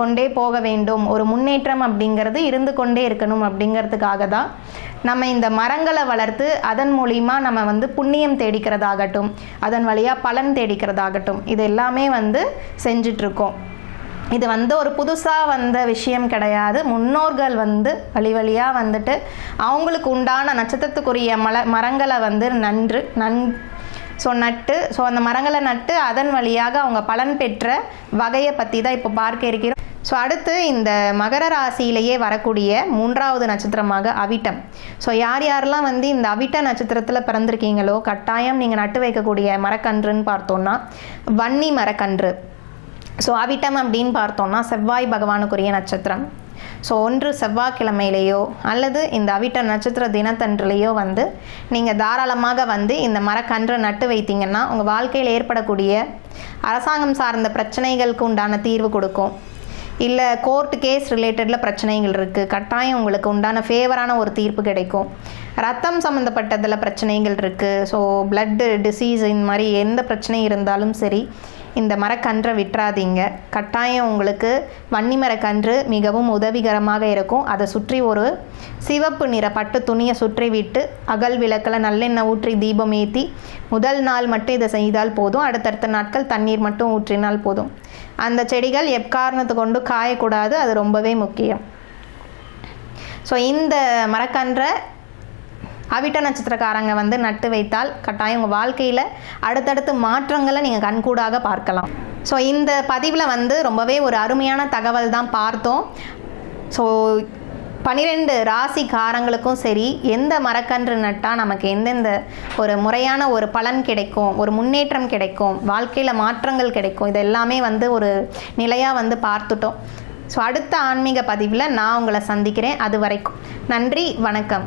கொண்டே போக வேண்டும். ஒரு முன்னேற்றம் அப்படிங்கிறது இருந்து கொண்டே இருக்கணும் அப்படிங்கிறதுக்காக தான் நம்ம இந்த மரங்களை வளர்த்து அதன் மூலிமா நம்ம வந்து புண்ணியம் தேடிக்கிறதாகட்டும் அதன் வழியாக பலன் தேடிக்கிறதாகட்டும் இது எல்லாமே வந்து செஞ்சிட்ருக்கோம். இது வந்து ஒரு புதுசாக வந்த விஷயம் கிடையாது. முன்னோர்கள் வந்து வழி வழியாக வந்துட்டு அவங்களுக்கு உண்டான நட்சத்திரத்துக்குரிய மல மரங்களை வந்து நன்று நன் ஸோ நட்டு ஸோ அந்த மரங்களை நட்டு அதன் வழியாக அவங்க பலன் பெற்ற வகையை பற்றி தான் இப்போ பார்க்க இருக்கிறோம். ஸோ அடுத்து இந்த மகர ராசியிலேயே வரக்கூடிய மூன்றாவது நட்சத்திரமாக அவிட்டம். ஸோ யார் யாரெல்லாம் வந்து இந்த அவிட்ட நட்சத்திரத்தில் பிறந்திருக்கீங்களோ கட்டாயம் நீங்கள் நட்டு வைக்கக்கூடிய மரக்கன்றுன்னு பார்த்தோன்னா வன்னி மரக்கன்று. ஸோ அவிட்டம் அப்படின்னு பார்த்தோம்னா செவ்வாய் பகவானுக்குரிய நட்சத்திரம். ஸோ ஒன்று செவ்வாய்க்கிழமையிலேயோ அல்லது இந்த அவிட்ட நட்சத்திர தினத்தன்றிலேயோ வந்து நீங்கள் தாராளமாக வந்து இந்த மரக்கன்று நட்டு வைத்தீங்கன்னா உங்கள் வாழ்க்கையில் ஏற்படக்கூடிய அரசாங்கம் சார்ந்த பிரச்சனைகளுக்கு உண்டான தீர்வு கொடுக்கும். இல்லை கோர்ட் கேஸ் ரிலேட்டடில் பிரச்சனைகள் இருக்குது கட்டாயம் உங்களுக்கு உண்டான ஃபேவரான ஒரு தீர்ப்பு கிடைக்கும். ரத்தம் சம்மந்தப்பட்டதில் பிரச்சனைகள் இருக்குது ஸோ பிளட்டு டிசீஸ் இந்த மாதிரி எந்த பிரச்சனை இருந்தாலும் சரி இந்த மரக்கன்றை விட்டுறாதீங்க கட்டாயம் உங்களுக்கு வன்னி மரக்கன்று மிகவும் உதவிகரமாக இருக்கும். அதை சுற்றி ஒரு சிவப்பு நிற பட்டு துணியை சுற்றி விட்டு அகல் விளக்கில் நல்லெண்ணெய் ஊற்றி தீபம் ஏற்றி முதல் நாள் மட்டும் இதை செய்தால் போதும். அடுத்தடுத்த நாட்கள் தண்ணீர் மட்டும் ஊற்றினால் போதும். அந்த செடிகள் எக்காரணத்து கொண்டு காயக்கூடாது. அது ரொம்பவே முக்கியம். ஸோ இந்த மரக்கன்றை அவிட்ட நட்சத்திரக்காரங்க வந்து நட்டு வைத்தால் கட்டாயம் உங்கள் வாழ்க்கையில் அடுத்தடுத்து மாற்றங்களை நீங்கள் கண்கூடாக பார்க்கலாம். ஸோ இந்த பதிவில் வந்து ரொம்பவே ஒரு அருமையான தகவல் தான் பார்த்தோம். ஸோ பனிரெண்டு ராசிக்காரங்களுக்கும் சரி எந்த மரக்கன்று நட்டால் நமக்கு எந்தெந்த ஒரு முறையான ஒரு பலன் கிடைக்கும் ஒரு முன்னேற்றம் கிடைக்கும் வாழ்க்கையில் மாற்றங்கள் கிடைக்கும் இது எல்லாமே வந்து ஒரு நிலையாக வந்து பார்த்துட்டோம். ஸோ அடுத்த ஆன்மீக பதிவில் நான் உங்களை சந்திக்கிறேன். அது வரைக்கும் நன்றி வணக்கம்.